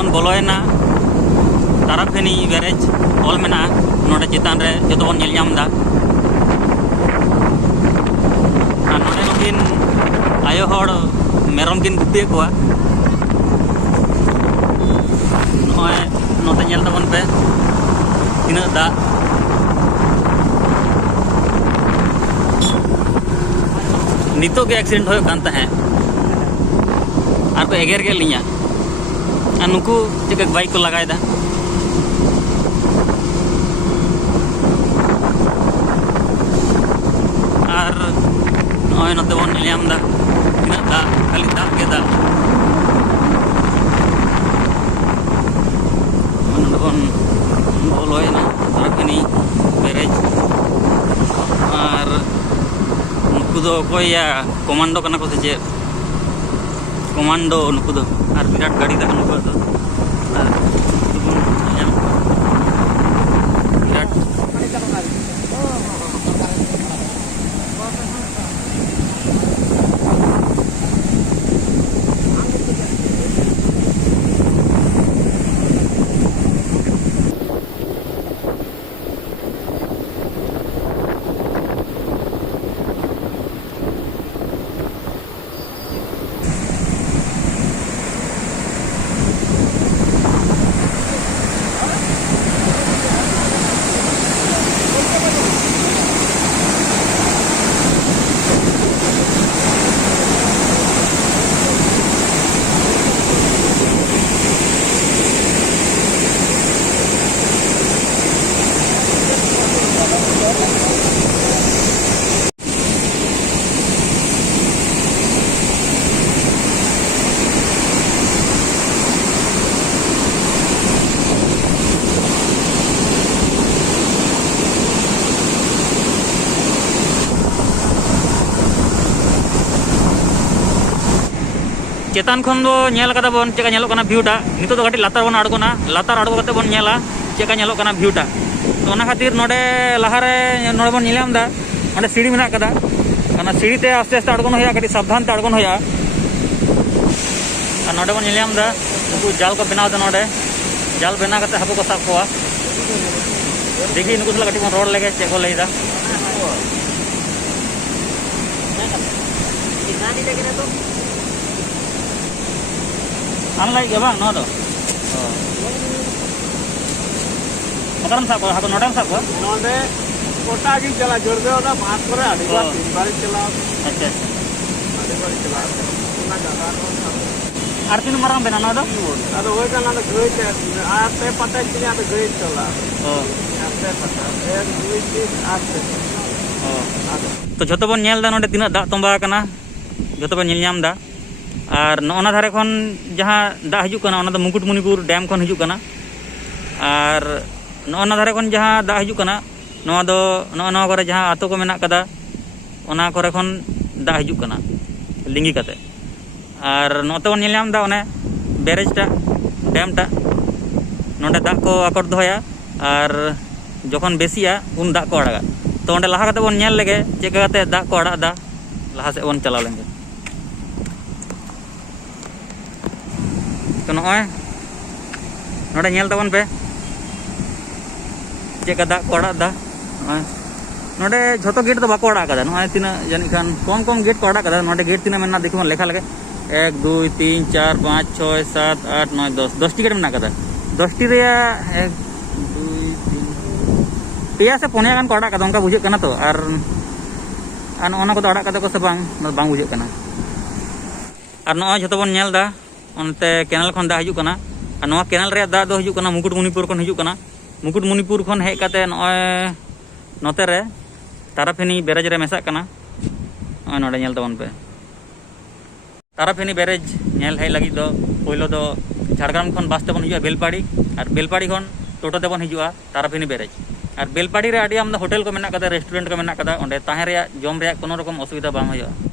बन बोलोयना Tarafeni barrage all मेना नोडे चितान रे जो बन नेल नाम दा नोडे नुकिन आयो हड़ मेरम किन गुपिए कोआ नोय नोते नेल तबन पे तिना दा नितो के एक्सीडेंट हो कान तहे आर को एगेर के लिया आ नुकु चेक बाइक को लगायदा आर नोय नोते बन नेलाम दा तिना दा खाली दा के दा बन बोलोयना ताराफेनी बैरेज आर नुकु दो कोया कमांडो कना को से कमांडो नुकु दो आर विराट गाड़ी दा नुकु दो विराट चेतान खन दो नेल कदा बन चेका नेलो कना भिउटा नितो तो गाटी लातार बन आड़गोना लातार आड़गो कते बन नेला चेका नेलो कना भिउटा तो ओना खातिर नोडे लाहारे नोडे बन नेलाम दा ओंडे सीढ़ी मेना कदा ओना सीढ़ी ते आस्ते आस्ते आड़गोन होया गाटी सावधान ते आड़गोन होया और नोडे बन नेलाम दा नुकु जाल को बनाव दा नोडे जाल बना कते हाबो को साब कोआ देखि नुकु सला गाटी बन रोड लेगे चेक को लेदा किनानी देखिने तो अनलाइक के बांग नो दो मकरम साब हाको नोडम साब नोडे कोटा की चला जोड़ दे ओदा बात करे आदि बार तीन बार चला अच्छा आदि बार चला ना जाता नो आरती मराम बेना नो दो अदो होय का ना गई ते आते पता कि आते गई चला ओ आते पता एक दुई तीन आते ओ तो जतो बन नेल दा नोडे तिना दा तंबा कना जतो बन नेल नाम दा और नोना धारे खन जहाँ दा हिजुक कना ओना दो मुकुटमणिपुर डैम खन हिजुक कना और नोना धारे खन जहाँ दा हिजुक कना नोआ दो नोना करे जहाँ आतो को मेना कदा ओना करे खन दा हिजुक कना लिंगी कते और नोते बन नेल नाम दा ओने बैरेज टा डैम टा नोंडे दा को आकट दोया और जखन बेसिया उन दा को आड़ागा तो ओंडे लाहा कते बन नेल लेगे चेक कते दा को आड़ा दा लाहा से बन चलाव लेंगे तो नॉय नोडे नेल तबन पे चेक दा को आड़ा दा नोडे झोतो गेट तो बाको आड़ा कदा नॉय तिना जानि खान कम कम गेट को आड़ा कदा नोडे गेट तिना मेना देखो लेखा लगे 1 2 3 4 5 6 7 8 9 10 10 टी गेट मेना कदा 10 टी रे 1 2 3 पेया से पोनिया गान को आड़ा कदा उनका बुझे कना तो और ओना को आड़ा कदा को से बांग बुझे कना और नॉय झोतो बन नेल दा ओनते कैनल खन दा हिजुक कना और नोआ कैनल रे दा दो हिजुक कना मुकुटमणिपुर खन हिजुक कना मुकुटमणिपुर खन हेज काते नॉय नोते रे ताराफेनी बैरेज रे मेसा कना नॉय नोडे नेल तबन पे ताराफेनी बैरेज नेल हेज लगी दो पहिलो दो झाड़ग्राम खन बास ते बन हिजुआ बेलपाड़ी और बेलपाड़ी खन टोटो ते बन हिजुआ ताराफेनी बैरेज और बेलपाड़ी रे आडी आमदा होटल को मेना कदा रेस्टोरेंट को मेना कदा ओंडे ताहे रे जम रे कोनो रकम असुविधा बांग होया।